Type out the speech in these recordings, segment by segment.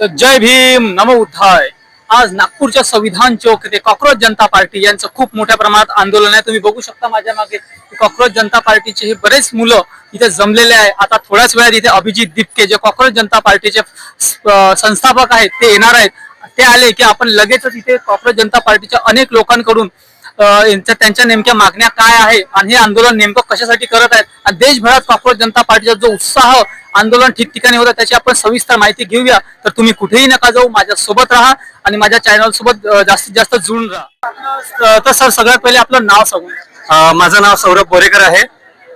तर जय भीम नमो बुद्धाय। आज नागपूरच्या संविधान चौक येथे कॉक्रोच जनता पार्टी यांचं खूप मोठ्या प्रमाणात आंदोलन आहे। तुम्ही बघू शकता माझ्या मागे कॉक्रोच जनता पार्टीचे हे बरेच मुलं इथे जमलेले आहे। आता थोड्याच वेळात इथे अभिजित दिपके जे कॉक्रोच जनता पार्टीचे संस्थापक आहेत ते येणार आहेत। ते आले की आपण लगेचच इथे कॉक्रोच जनता पार्टीच्या अनेक लोकांकडून त्यांच्या नेमक्या मागण्या काय आहे आणि हे आंदोलन नेमकं कशासाठी करत आहेत आणि देशभरात कॉक्रोच जनता पार्टीचा जो उत्साह आंदोलन ठिकठिकाणी होतं त्याची आपण सविस्तर माहिती घेऊया। तर तुम्ही कुठेही नका जाऊ, माझ्या सोबत राहा आणि माझ्या चॅनल सोबत जास्तीत जास्त जुळून राहा। तर सर सगळ्यात पहिले आपलं नाव सांगू। माझं नाव सौरभ बोरेकर आहे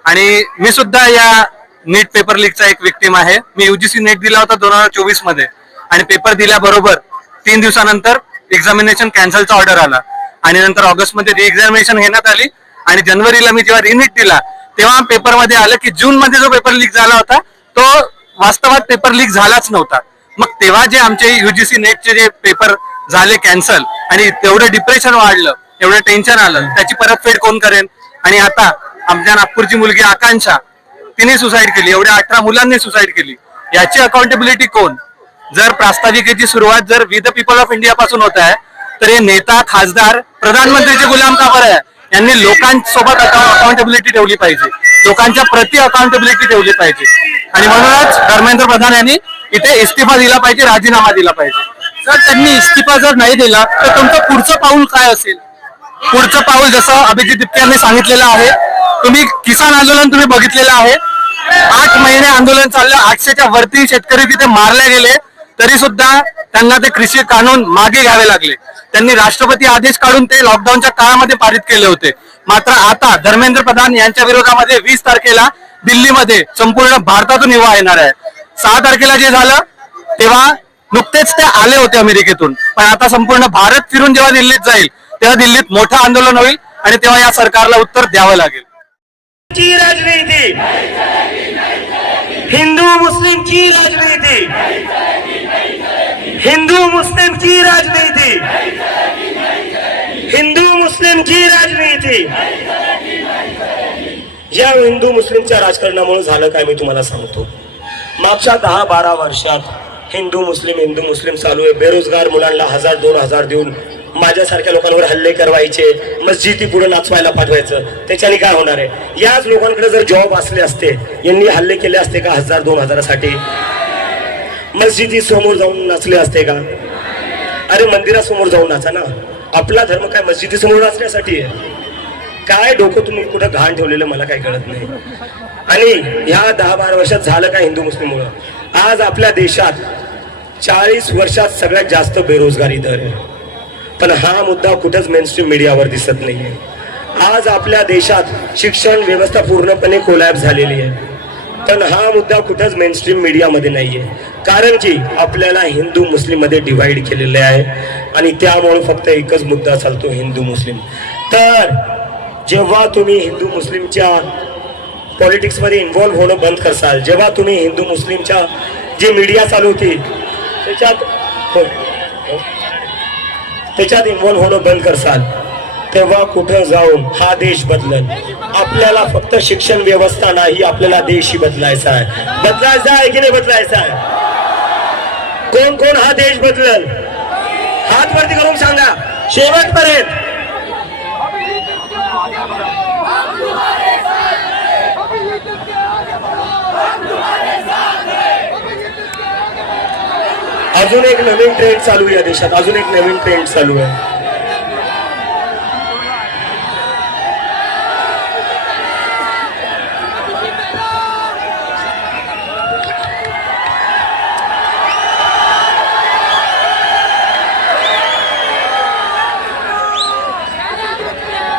आणि मी सुद्धा या नीट पेपर लीकचा एक विक्टिम आहे। मी यूजीसी नेट दिला होता 2024 मध्ये आणि पेपर दिल्याबरोबर 3 दिवसानंतर एक्झामिनेशन कॅन्सलचा ऑर्डर आला आणि नंतर ऑगस्ट मध्ये री एक्झामिनेशन घेण्यात आली आणि जानेवारीला मी जेव्हा रीनीट दिला तेव्हा पेपर मध्ये आलं की जून मध्ये जो पेपर लीक झाला होता तो वास्तवात पेपर लीक झालाच नव्हता। मग तेव्हा जे आमचे यूजीसी नेटचे जे पेपर झाले कॅन्सल आणि तेवढं डिप्रेशन वाढलं, एवढं टेन्शन आलं, त्याची परतफेड कोण करेन। आणि आता आमच्या नागपूरची मुलगी आकांक्षा तिने सुसाईड केली, एवढ्या 18 मुलांनी सुसाईड केली, याची अकाउंटेबिलिटी कोण। जर प्रास्ताविकेची सुरुवात जर we the people of India पासून होत आहे तर हे नेता खासदार प्रधानमंत्रीचे गुलाम का बरं आहे। यांनी लोकांसोबत अकाउंटेबिलिटी ठेवली पाहिजे, लोकांच्या प्रति अकाउंटेबिलिटी ठेवली पाहिजे आणि म्हणूनच धर्मेंद्र प्रधान यांनी इथे इस्तीफा दिला पाहिजे, राजीनामा दिला पाहिजे। जर त्यांनी इस्तीफा जर नाही दिला तर तुमचं पुढचं पाऊल काय असेल। पुढचं पाऊल जसं अभिजित दिपके यांनी सांगितलेलं आहे, तुम्ही किसान आंदोलन तुम्ही बघितलेलं आहे, 8 महिने आंदोलन चाललं, 800च्या वरती शेतकरी तिथे मारले गेले तरी सुद्धा त्यांना ते कृषी कानून मागे घ्यावे लागले। त्यांनी राष्ट्रपती आदेश काढून ते लॉकडाऊनच्या काळामध्ये पारित केले होते। मात्र आता धर्मेंद्र प्रधान यांच्या विरोधामध्ये 20 तारखेला दिल्लीमध्ये संपूर्ण भारतातून युवा येणार आहे। 6 तारखेला जे झालं तेव्हा नुकतेच ते आले होते अमेरिकेतून, पण आता संपूर्ण भारत फिरून जेव्हा दिल्लीत जाईल तेव्हा दिल्लीत मोठं आंदोलन होईल आणि तेव्हा या सरकारला उत्तर द्यावं लागेल। ची राजनीती, हिंदू मुस्लिम की राजनीती, हिंदू मुस्लिम की राजनीती, हिंदू मुस्लिम की राजनीती। या हिंदू मुस्लिमच्या राजकारणामुळे झालं काय मी तुम्हाला सांगतो। मागच्या 10-12 वर्षात हिंदू मुस्लिम चालू आहे। बेरोजगार मुलांना 1000-2000 देऊन माझ्यासारख्या लोकांवर हल्ले करवायचे, मस्जिदी पुढे नाचवायला पाठवायचं, त्याच्याने काय होणार आहे। याच लोकांकडे जर जॉब असले असते यांनी हल्ले केले असते का 1000-2000साठी? मस्जिदी समोर जाऊन नाचले असते का? अरे मंदिरासमोर जाऊन नाचा ना। आपला धर्म काय मस्जिदी समोर नाचण्यासाठी आहे? काय डोकं तुम्ही कुठं घाण ठेवलेलं मला काही कळत नाही। आणि ह्या 10-12 वर्षात झालं काय हिंदू मुस्लिममुळं? आज आपल्या देशात 40 वर्षात सगळ्यात जास्त बेरोजगारी दर आहे, पण हा मुद्दा कुठंच मेनस्ट्रीम मीडियावर दिसत नाहीये। आज आपल्या देशात शिक्षण व्यवस्था पूर्णपणे कोलॅप्स झालेली आहे, पण हा मुद्दा कुठंच मेनस्ट्रीम मीडियामध्ये नाहीये। कारण की आपल्याला हिंदू मुस्लिम मध्ये डिवाइड केलेले आहे आणि त्यामुळे फक्त एकच मुद्दा चालतो, हिंदू मुस्लिम। तर जेव्हा तुम्ही हिंदू मुस्लिमच्या पॉलिटिक्स मध्ये इन्व्हॉल्व्ह होणं बंद करसाल, जेव्हा तुम्ही हिंदू मुस्लिमच्या जी मीडिया चालू होती त्याच्यात इन्व्हॉल्व्ह होणं बंद करसाल तेव्हा कुठं जाऊन हा देश बदलल। आपल्याला फक्त शिक्षण व्यवस्था नाही, आपल्याला देशही बदलायचा आहे। बदलायचा आहे की नाही बदलायचा आहे? कोण कोण हा देश बदलल? हात वरती करून सांगा शेवटपर्यंत। अजून एक नवीन ट्रेंड चालू आहे या देशात, अजून एक नवीन ट्रेंड चालू आहे।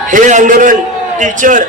हे आंदोलन टीचर